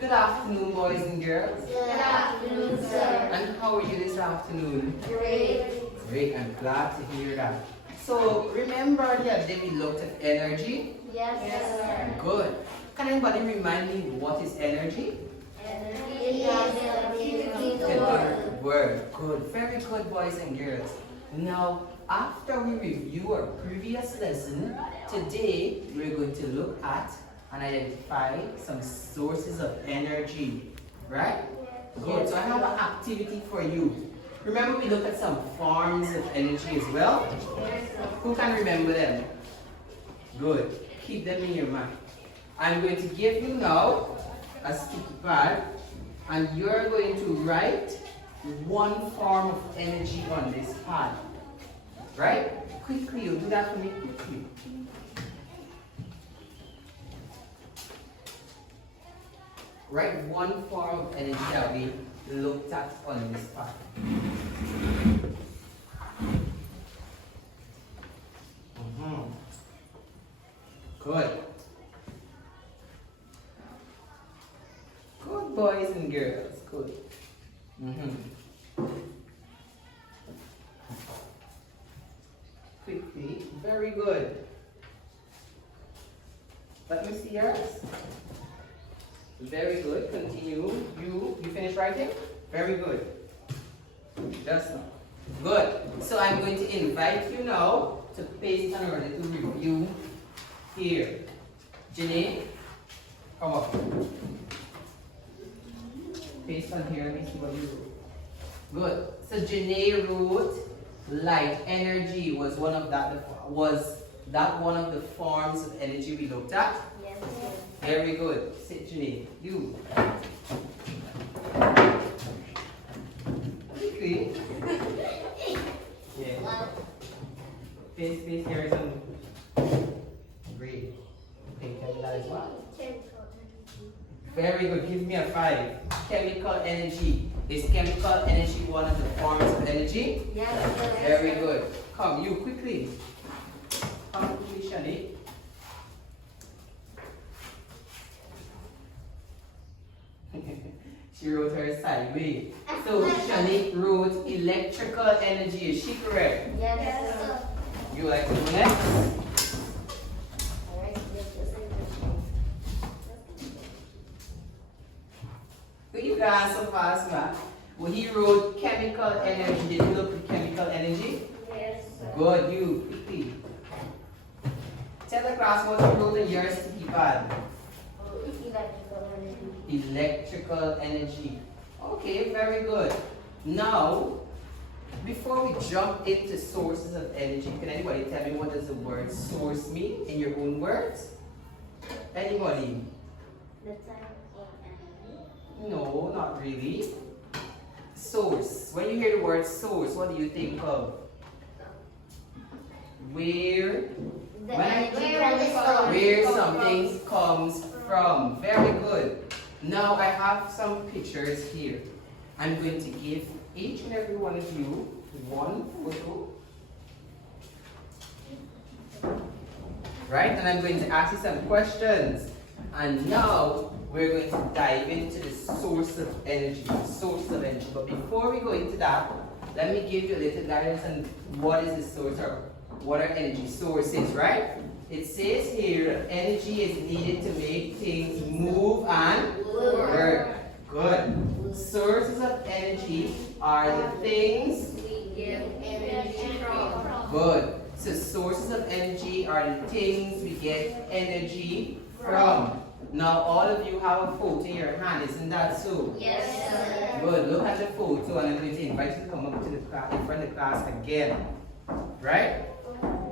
Good afternoon, boys and girls. Good afternoon, sir. And how are you this afternoon? Great. Great, I'm glad to hear that. So, remember the other day we looked at energy? Yes, sir. Good. Can anybody remind me what is energy? Energy is the activity in the world. Word. Good. Very good, boys and girls. Now, after we review our previous lesson, today we're going to look at and identify some sources of energy. Right? Good. So I have an activity for you. Remember we looked at some forms of energy as well? Who can remember them? Good. Keep them in your mind. I'm going to give you now a sticky pad and you're going to write one form of energy on this pad. Right? Quickly, you do that for me quickly. Write one form of energy that we looked at on this pad. Good. Good, boys and girls. Good. Quickly. Very good. Let me see yours. Very good. Continue. You finish writing? Very good. Just now. Good. So I'm going to invite you now to paste and order to review here. Janae, come up. Paste on here. Let me see what you wrote. Good. So Janae wrote light energy was one of one of the forms of energy we looked at? Yes, sir. Very good. Sit, Janae. You. Quickly. Yeah. Paste here is on. Great. Okay, tell me that as well. Very good. Give me a 5. Chemical energy. Is chemical energy one of the forms of energy? Yes, sir. Very good. Come, you quickly. Come quickly, Shani. She wrote her sideways. So Shani wrote electrical energy. Is she correct? Yes, sir. You like to go next? Alright, But you guys so fast, man. Well, he wrote chemical energy. Did you look at chemical energy? Yes, sir. Good, you quickly. Tell the class what you wrote in your sticky pad. Electrical energy. Electrical energy. Okay, very good. Now, before we jump into sources of energy, can anybody tell me what does the word source mean in your own words? Anybody? The type of energy. No, not really. Source. When you hear the word source, what do you think of? Where The When I energy keep from the source. where something comes from. Very good. Now I have some pictures here. I'm going to give each and every one of you one photo. Right? And I'm going to ask you some questions. And now we're going to dive into the source of energy. But before we go into that, let me give you a little guidance on what is the source or what are energy sources, right? It says here that energy is needed to make things move and work. Good. Sources of energy are the things. We get energy from. Good. So sources of energy are the things we get energy from. Now all of you have a photo in your hand, isn't that so? Yes, sir. Good. Look at the photo and I'm going to invite you to come up to the class, in front of the class again. Right?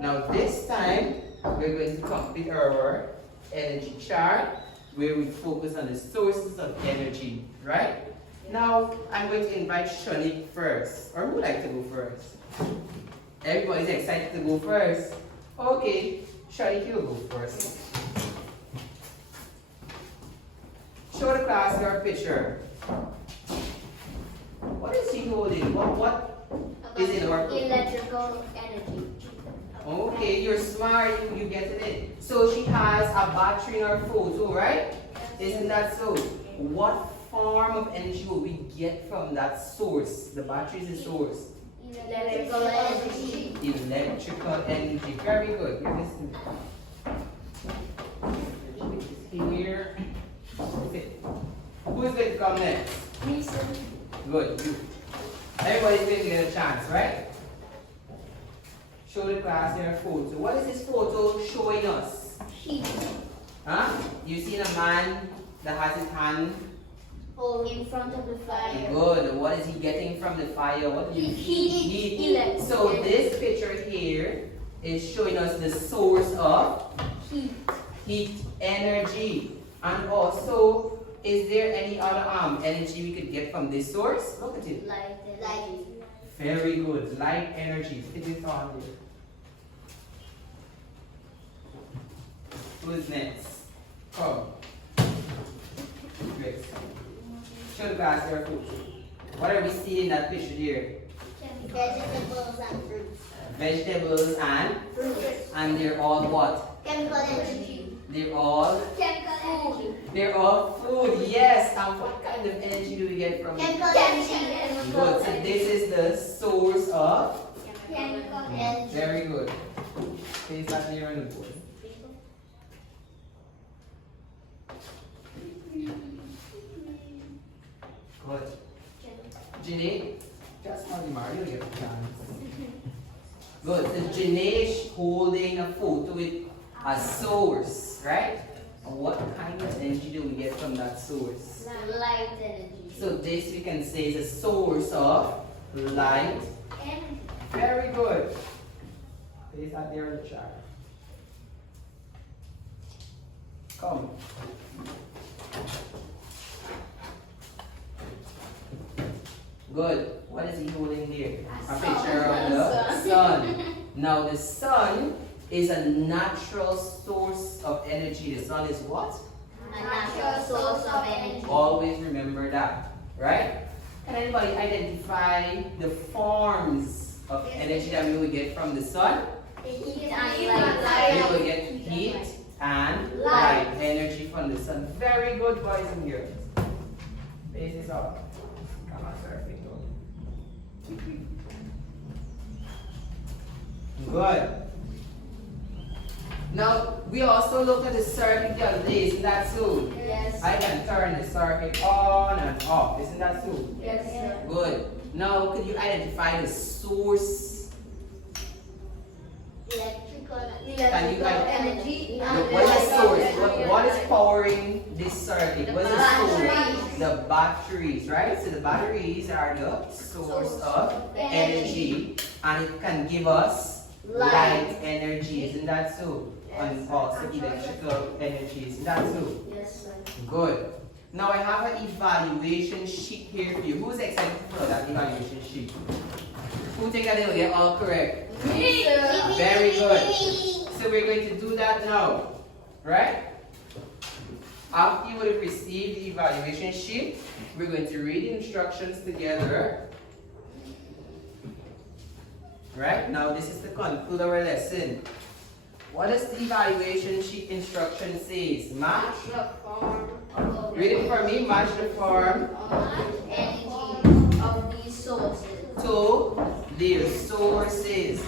Now this time, we're going to complete our energy chart where we focus on the sources of energy, right? Now, I'm going to invite Shani first. Or who would like to go first? Everybody's excited to go first. Okay, Shani, you go first. Show the class your picture. What is she holding? What is in our Electrical energy. Okay, you're smart, you get it. So she has a battery in her photo, right? Yes, Isn't that so? What form of energy will we get from that source? The battery is the source. Electrical energy. Electrical energy. Very good. You're listening. Here. Okay. Who's going to come next? Good. You. Everybody's going to get a chance, right? Show the class your photo. What is this photo showing us? Heat. Huh? You seen a man that has his hand. Oh, in front of the fire. Good. What is he getting from the fire? What do you Heat. So this picture here is showing us the source of Heat. heat energy. And also, is there any other energy we could get from this source? Look at it. Light. Very good. Light energy. Stick this on here. Who's next? Come. Great. Show the class your food. What are we seeing in that picture here? Vegetables and fruits. Vegetables and they're all what? Chemical energy. They're all food. Yes. And what kind of energy do we get from it? Chemical energy. Good. So this is the source of. Chemical energy. Very good. Place that here on the board. Good. Janae, just call the Mario, you have a chance. Good. So Janae is holding a photo with a source, right? And what kind of energy do we get from that source? Light energy. So this we can say is a source of light. Very good. Place that there on the chart. Come. Good. What is he holding there? A picture of the sun. Now the sun is a natural source of energy. The sun is what? A natural source of energy. Always remember that, right? Can anybody identify the forms of energy that we will get from the sun? Heat We and will get heat and light energy from the sun. Very good, boys and girls. Base this up. Come on, sir. Good. Now, we also looked at the circuit the other day, isn't that so? Yes. I can turn the circuit on and off, isn't that so? Yes, sir. Good. Now, could you identify the source? Electrical energy. What is the source? What is powering this circuit? What is the source? The batteries, right? So the batteries are the source of energy, and it can give us light energy, isn't that so? And also electrical energy, isn't that so? Yes, sir. Good. Now I have an evaluation sheet here for you. Who's excited for that evaluation sheet? Who think that they will get all correct? Me, sir. Very good. So we're going to do that now, right? After you would have received the evaluation sheet, we're going to read the instructions together. Right? Now this is to conclude our lesson. What does the evaluation sheet instruction says? Match? The form Read it for me. Match the form energy of these sources. to their sources.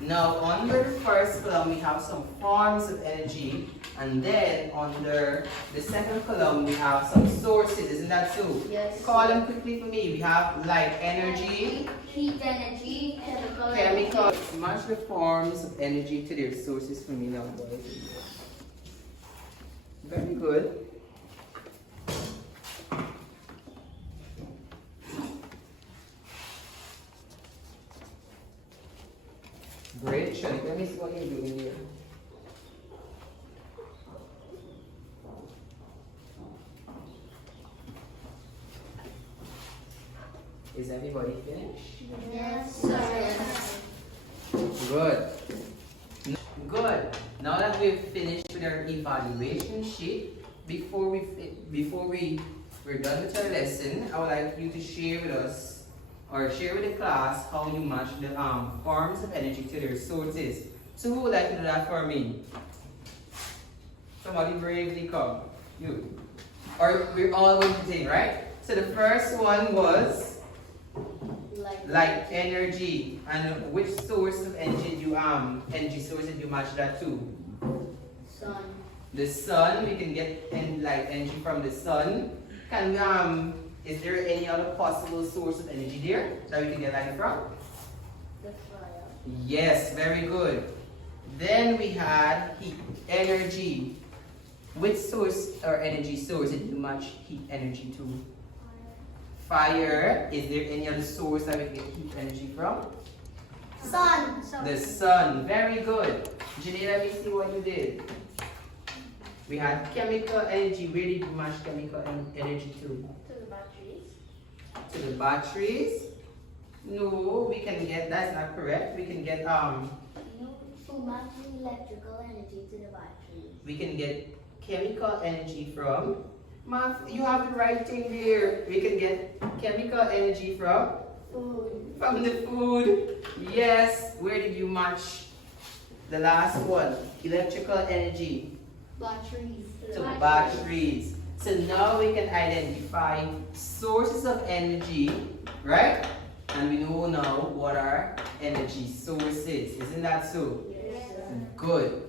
Now under the first column we have some forms of energy, and then under the second column we have some sources. Isn't that so? Yes. Call them quickly for me. We have light energy, Heat energy, chemical chemicals. Match the forms of energy to their sources for me now, boys. Very good. Great, Shanik. Let me see what you're doing here. Is everybody finished? Yes, sir. Good. Good. Now that we've finished with our evaluation sheet, before we're done with our lesson, I would like you to share with us or share with the class how you match the forms of energy to their sources. So who would like to do that for me? Somebody bravely come. You. Or we're all going to say, right? So the first one was light energy. And which source of energy do you energy source did you match that to? Sun. The sun. We can get light energy from the sun. Can we, is there any other possible source of energy there that we can get light from? The fire. Yes, very good. Then we had heat energy. Which source or energy source did you match heat energy to? Fire. Is there any other source that we get heat energy from? Sun. The sun. Very good. Janine, let me see what you did. We had chemical energy. Where did you match chemical energy to? To the batteries. To the batteries? No, we can get, that's not correct. We can get, No, to match electrical energy to the batteries. we can get chemical energy from, you have the right thing there. We can get chemical energy from? Food. From the food. Yes. Where did you match the last one? Electrical energy Batteries. to batteries. So now we can identify sources of energy, right? And we know now what our energy source is. Isn't that so? Yes, sir. Good.